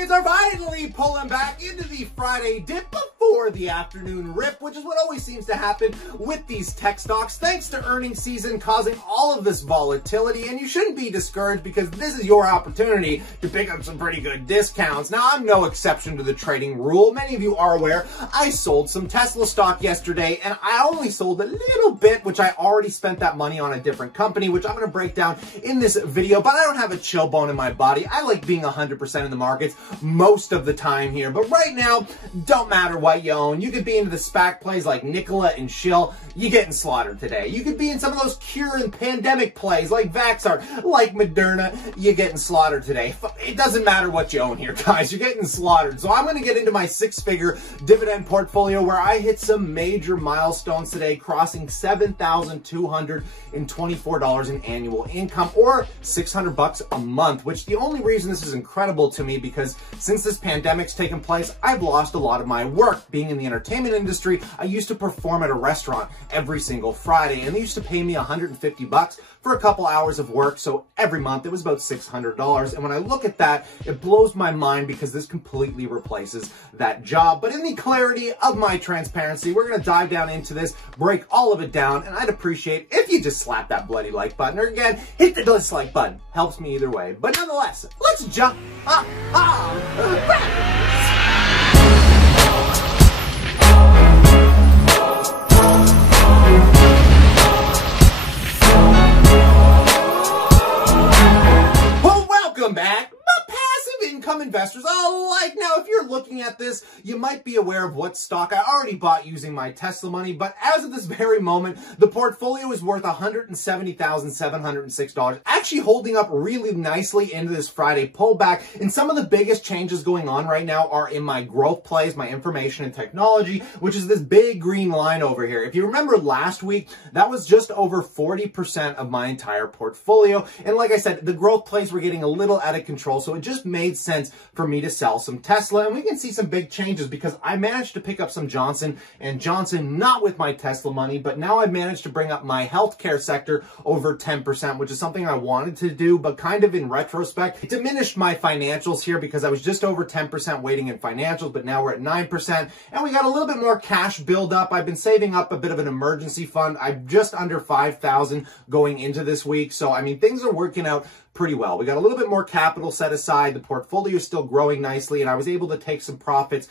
markets are finally pulling back into the Friday dip before the afternoon rip, which is what always seems to happen with these tech stocks, thanks to earnings season causing all of this volatility. And you shouldn't be discouraged because this is your opportunity to pick up some pretty good discounts. Now, I'm no exception to the trading rule. Many of you are aware I sold some Tesla stock yesterday, and I only sold a little bit, which I already spent that money on a different company, which I'm going to break down in this video. But I don't have a chill bone in my body. I like being 100% in the markets most of the time here. But right now, don't matter what you own. You could be into the SPAC plays like Nikola and Shill. You're getting slaughtered today. You could be in some of those cure and pandemic plays like Vaxart, like Moderna. You're getting slaughtered today. It doesn't matter what you own here, guys. You're getting slaughtered. So I'm going to get into my six-figure dividend portfolio where I hit some major milestones today, crossing $7,224 in annual income, or $600 a month, which the only reason this is incredible to me because since this pandemic's taken place, I've lost a lot of my work. Being in the entertainment industry, I used to perform at a restaurant every single Friday, and they used to pay me $150 for a couple hours of work. So every month it was about $600. And when I look at that, it blows my mind because this completely replaces that job. But in the clarity of my transparency, we're going to dive down into this, break all of it down, and I'd appreciate if you just slap that bloody like button, or again, hit the dislike button. Helps me either way. But nonetheless, let's jump Welcome back, passive income investors alike. Now, if you're looking at this, you might be aware of what stock I already bought using my Tesla money, but as of this very moment, the portfolio is worth $170,706, actually holding up really nicely into this Friday pullback. And some of the biggest changes going on right now are in my growth plays, my information and technology, which is this big green line over here. If you remember last week, that was just over 40% of my entire portfolio. And like I said, the growth plays were getting a little out of control, so it just made sense for me to sell some Tesla. And we can see some big changes because I managed to pick up some Johnson & Johnson, not with my Tesla money, but now I've managed to bring up my healthcare sector over 10%, which is something I wanted to do, but kind of in retrospect, it diminished my financials here because I was just over 10% weighting in financials, but now we're at 9%, and we got a little bit more cash build up. I've been saving up a bit of an emergency fund. I'm just under 5,000 going into this week. So, I mean, things are working out pretty well. We got a little bit more capital set aside. The portfolio is still growing nicely, and I was able to take some profits,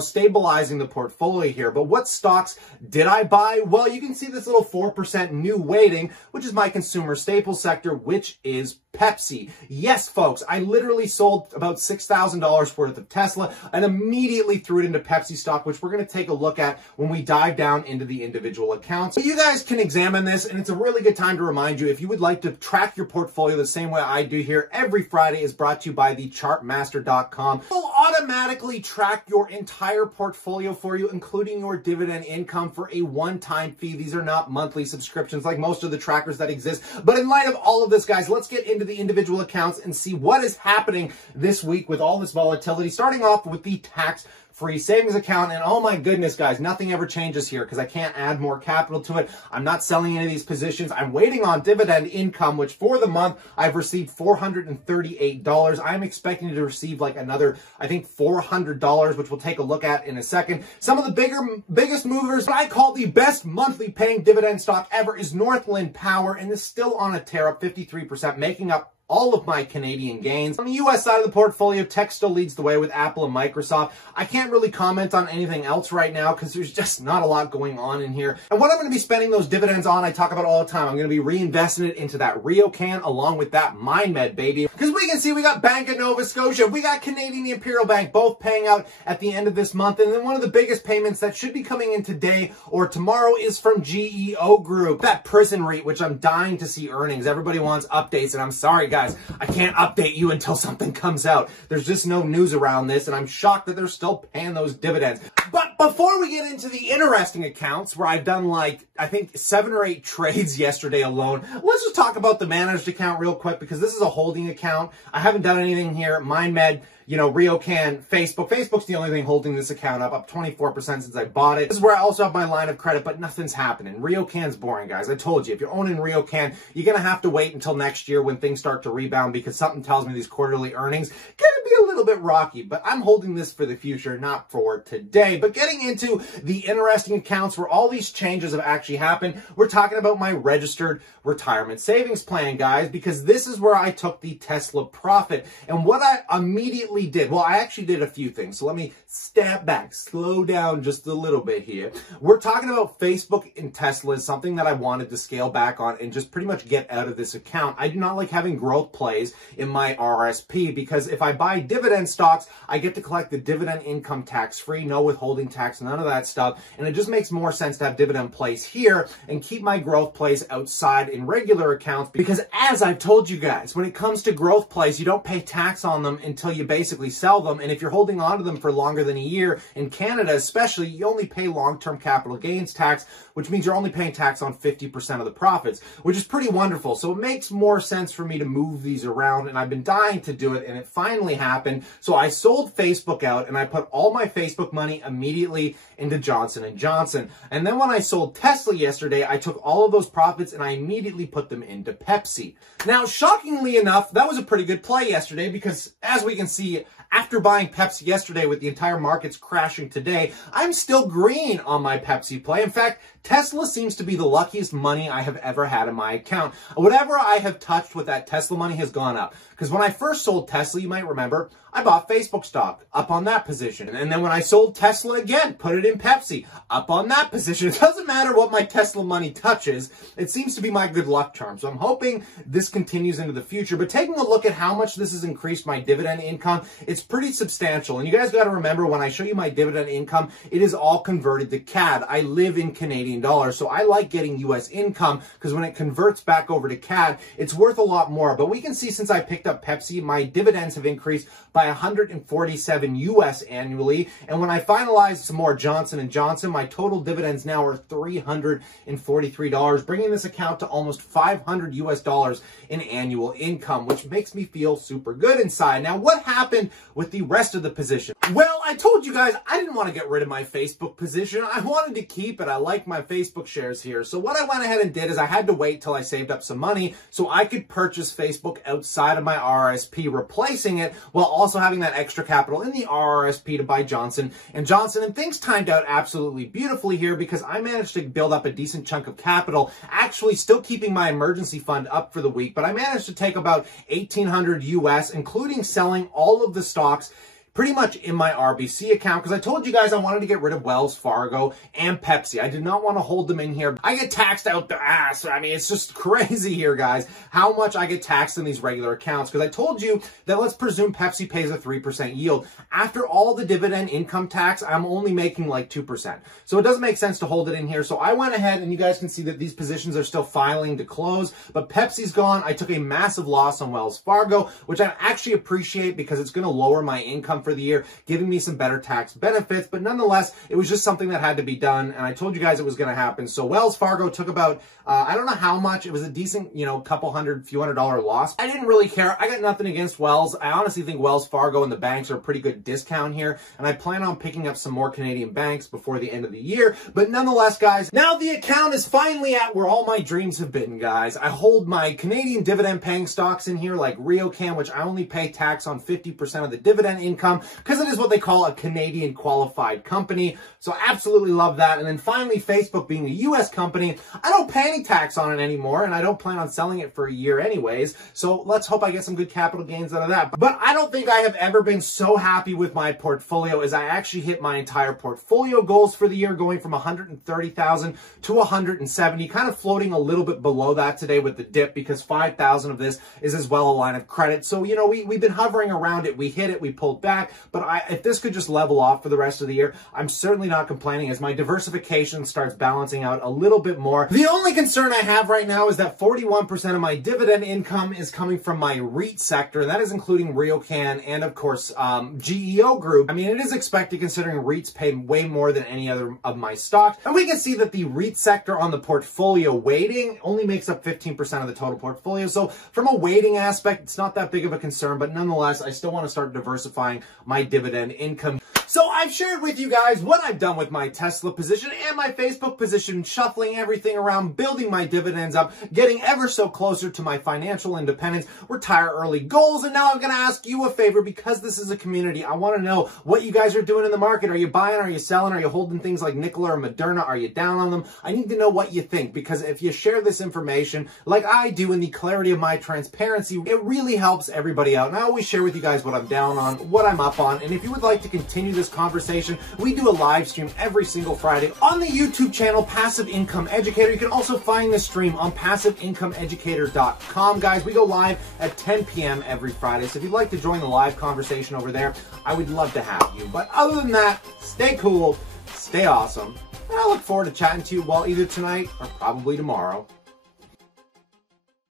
stabilizing the portfolio here. But what stocks did I buy? Well, you can see this little 4% new weighting, which is my consumer staples sector, which is Pepsi. Yes, folks, I literally sold about $6,000 worth of Tesla and immediately threw it into Pepsi stock, which we're going to take a look at when we dive down into the individual accounts. So you guys can examine this, and it's a really good time to remind you, if you would like to track your portfolio the same way I do here every Friday, is brought to you by thechartmaster.com. It'll automatically track your entire portfolio for you, including your dividend income for a one-time fee. These are not monthly subscriptions like most of the trackers that exist. But in light of all of this, guys, let's get into the individual accounts and see what is happening this week with all this volatility, starting off with the tax-free savings account. And oh my goodness, guys, nothing ever changes here because I can't add more capital to it. I'm not selling any of these positions. I'm waiting on dividend income, which for the month I've received $438. I'm expecting to receive like another, I think, $400, which we'll take a look at in a second. Some of the biggest movers, what I call the best monthly paying dividend stock ever, is Northland Power, and is still on a tear, up 53%, making up all of my Canadian gains. On the US side of the portfolio, tech still leads the way with Apple and Microsoft. I can't really comment on anything else right now because there's just not a lot going on in here. And what I'm going to be spending those dividends on, I talk about all the time. I'm going to be reinvesting it into that RioCan along with that MindMed, baby. Because we can see we got Bank of Nova Scotia, we got Canadian Imperial Bank, both paying out at the end of this month. And then one of the biggest payments that should be coming in today or tomorrow is from GEO Group, that prison REIT, which I'm dying to see earnings. Everybody wants updates, and I'm sorry, guys, I can't update you until something comes out. There's just no news around this, and I'm shocked that they're still paying those dividends. But before we get into the interesting accounts, where I've done like, I think 7 or 8 trades yesterday alone, let's just talk about the managed account real quick, because this is a holding account. I haven't done anything here. MindMed, RioCan, Facebook. Facebook's the only thing holding this account up 24% since I bought it. This is where I also have my line of credit, but nothing's happening. RioCan's boring, guys. I told you, if you're owning RioCan, you're going to have to wait until next year when things start to rebound, because something tells me these quarterly earnings going to be a little little bit rocky, but I'm holding this for the future, not for today. But getting into the interesting accounts where all these changes have actually happened, we're talking about my registered retirement savings plan, guys, because this is where I took the Tesla profit. And what I immediately did, well, I actually did a few things. So let me step back, slow down just a little bit here. We're talking about Facebook and Tesla is something that I wanted to scale back on and just pretty much get out of this account. I do not like having growth plays in my RSP because if I buy dividend stocks, I get to collect the dividend income tax-free, no withholding tax, none of that stuff. And it just makes more sense to have dividend plays here and keep my growth plays outside in regular accounts because as I've told you guys, when it comes to growth plays, you don't pay tax on them until you basically sell them. And if you're holding on to them for longer than a year, in Canada especially, you only pay long-term capital gains tax, which means you're only paying tax on 50% of the profits, which is pretty wonderful. So it makes more sense for me to move these around, and I've been dying to do it, and it finally happened. So I sold Facebook out, and I put all my Facebook money immediately into Johnson & Johnson. And then when I sold Tesla yesterday, I took all of those profits and I immediately put them into Pepsi. Now, shockingly enough, that was a pretty good play yesterday because as we can see, after buying Pepsi yesterday with the entire markets crashing today, I'm still green on my Pepsi play. In fact, Tesla seems to be the luckiest money I have ever had in my account. Whatever I have touched with that Tesla money has gone up. Because when I first sold Tesla, you might remember, I bought Facebook stock up on that position. And then when I sold Tesla again, put it in Pepsi, up on that position. It doesn't matter what my Tesla money touches. It seems to be my good luck charm. So I'm hoping this continues into the future. But taking a look at how much this has increased my dividend income, it's pretty substantial. And you guys got to remember when I show you my dividend income, it is all converted to CAD. I live in Canadian dollars. So I like getting US income because when it converts back over to CAD, it's worth a lot more. But we can see since I picked up Pepsi, my dividends have increased by 147 US annually. And when I finalize some more Johnson & Johnson, my total dividends now are $343, bringing this account to almost 500 US dollars in annual income, which makes me feel super good inside. Now, what happened with the rest of the position? Well, I told you guys I didn't want to get rid of my Facebook position. I wanted to keep it. I like my Facebook shares here. So what I went ahead and did is I had to wait till I saved up some money so I could purchase Facebook outside of my RRSP, replacing it while also having that extra capital in the RRSP to buy Johnson & Johnson. And things timed out absolutely beautifully here because I managed to build up a decent chunk of capital, actually still keeping my emergency fund up for the week. But I managed to take about 1,800 US, including selling all of the stocks pretty much in my RBC account because I told you guys I wanted to get rid of Wells Fargo and Pepsi. I did not want to hold them in here. I get taxed out the ass. I mean, it's just crazy here, guys, how much I get taxed in these regular accounts because I told you that let's presume Pepsi pays a 3% yield. After all the dividend income tax, I'm only making like 2%. So it doesn't make sense to hold it in here. So I went ahead and you guys can see that these positions are still filing to close, but Pepsi's gone. I took a massive loss on Wells Fargo, which I actually appreciate because it's going to lower my income for the year, giving me some better tax benefits. But nonetheless, it was just something that had to be done. And I told you guys it was going to happen. So Wells Fargo took about, I don't know how much. It was a decent, couple hundred, few $100 loss. I didn't really care. I got nothing against Wells. I honestly think Wells Fargo and the banks are a pretty good discount here. And I plan on picking up some more Canadian banks before the end of the year. But nonetheless, guys, now the account is finally at where all my dreams have been, guys. I hold my Canadian dividend paying stocks in here like RioCan, which I only pay tax on 50% of the dividend income because it is what they call a Canadian qualified company. So I absolutely love that. And then finally, Facebook being a US company, I don't pay any tax on it anymore, and I don't plan on selling it for a year anyways. So let's hope I get some good capital gains out of that. But I don't think I have ever been so happy with my portfolio as I actually hit my entire portfolio goals for the year, going from 130,000 to 170, kind of floating a little bit below that today with the dip because 5,000 of this is as well a line of credit. So, we've been hovering around it. We hit it, we pulled back, but if this could just level off for the rest of the year, I'm certainly not complaining as my diversification starts balancing out a little bit more. The only concern I have right now is that 41% of my dividend income is coming from my REIT sector. That is including RioCan and, of course, GEO Group. I mean, it is expected considering REITs pay way more than any other of my stocks. And we can see that the REIT sector on the portfolio weighting only makes up 15% of the total portfolio. So from a weighting aspect, it's not that big of a concern, but nonetheless, I still want to start diversifying my dividend income. So I've shared with you guys what I've done with my Tesla position and my Facebook position, shuffling everything around, building my dividends up, getting ever so closer to my financial independence, retire early goals. And now I'm going to ask you a favor, because this is a community. I want to know what you guys are doing in the market. Are you buying? Are you selling? Are you holding things like Nikola or Moderna? Are you down on them? I need to know what you think, because if you share this information like I do in the clarity of my transparency, it really helps everybody out. And I always share with you guys what I'm down on, what I'm up on. And if you would like to continue this conversation, we do a live stream every single Friday on the YouTube channel Passive Income Educator. You can also find the stream on passiveincomeeducator.com. Guys, we go live at 10 p.m. every Friday. So if you'd like to join the live conversation over there, I would love to have you. But other than that, stay cool, stay awesome, and I look forward to chatting to you, well, either tonight or probably tomorrow.